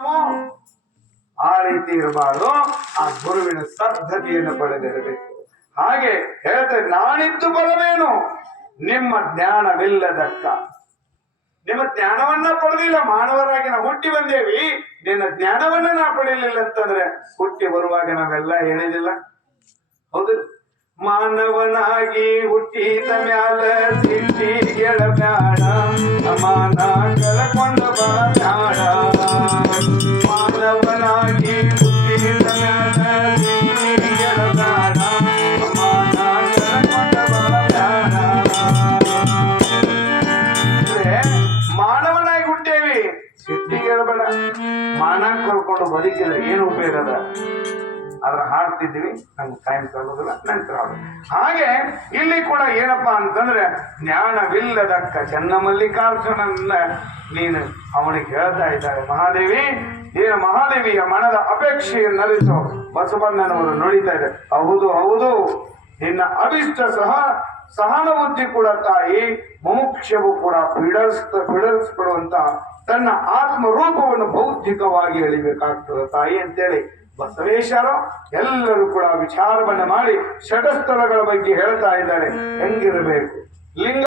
ಆ ರೀತಿ ಇರಬಾರ್ದು. ಆ ಗುರುವಿನ ಸದ್ಗತಿಯನ್ನು ಪಡೆದಿರಬೇಕು. ಹಾಗೆ ಹೇಳ್ತೇನೆ, ನಾನಿದ್ದು ಬರವೇನು ನಿಮ್ಮ ಜ್ಞಾನವಿಲ್ಲದಕ್ಕ. ನಿಮ್ಮ ಜ್ಞಾನವನ್ನ ಪಡೆದಿಲ್ಲ, ಮಾನವರಾಗಿ ನಾವು ಹುಟ್ಟಿ ಬಂದೇವಿ, ನಿನ್ನ ಜ್ಞಾನವನ್ನ ನಾ ಪಡೆಯಲಿಲ್ಲ ಅಂತಂದ್ರೆ ಹುಟ್ಟಿ ಬರುವಾಗ ನಾವೆಲ್ಲ ಹೇಳಿದಿಲ್ಲ, ಹೌದು? ಮಾನವನಾಗಿ ಹುಟ್ಟಿದ ಮ್ಯಾಲ ಸಿಟ್ಟಿ ಗೆಳಬ್ಯಾಡ, ಮಾನ ಕಳ್ಕೊಂಡ ಬಾಡ. ಮಾನವನಾಗಿ ಹುಟ್ಟಿದ ಮ್ಯಾಲ ಸಿಟ್ಟಿ ಗೆಳಬ್ಯಾಡ, ಮಾನ ಕಳ್ಕೊಂಡ ಬಾಡ. ಮಾನವನಾಗಿ ಹುಟ್ಟೇವಿ, ಸಿಟ್ಟಿ ಗೆಳಬೇಡ, ಮಾನ ಕಳ್ಕೊಂಡು ಬದುಕಿದ್ರೆ ಏನು ಉಪಯೋಗ ಅದ? ಅದ್ರ ಹಾಡ್ತಿದ್ವಿ, ನಮ್ಗೆ ಟೈಮ್ ತಗೊಳ್ಳೋದಿಲ್ಲ, ನಂತರ ಹಾಗೆ ಇಲ್ಲಿ ಕೂಡ ಏನಪ್ಪಾ ಅಂತಂದ್ರೆ ಜ್ಞಾನವಿಲ್ಲದಕ್ಕ ಚನ್ನಮಲ್ಲಿಕಾರ್ಜುನನ್ನ ನೀನು ಅವನಿಗೆ ಹೇಳ್ತಾ ಇದ್ದಾರೆ. ಮಹಾದೇವಿ, ಏನು ಮಹಾದೇವಿಯ ಮನದ ಅಪೇಕ್ಷೆಯನ್ನರಿತು ಬಸವಣ್ಣನವರು ನುಡಿತಾ ಇದೆ. ಹೌದು ಹೌದು, ನಿನ್ನ ಅಭಿಷ್ಟ ಸಹಾನುಭೂತಿ ಕೂಡ ತಾಯಿ, ಮುಮುಕ್ಷವು ಕೂಡ ಪೀಡಿಸಲ್ಪಡುವಂತ ತನ್ನ ಆತ್ಮರೂಪವನ್ನು ಬೌದ್ಧಿಕವಾಗಿ ಎಳಿಬೇಕಾಗ್ತದೆ ತಾಯಿ ಅಂತೇಳಿ ಬಸವೇಶ್ವರ ಎಲ್ಲರೂ ಕೂಡ ವಿಚಾರವನ್ನ ಮಾಡಿ ಷಟಸ್ಥಳಗಳ ಬಗ್ಗೆ ಹೇಳ್ತಾ ಇದ್ದಾರೆ. ಹೆಂಗಿರಬೇಕು ಲಿಂಗ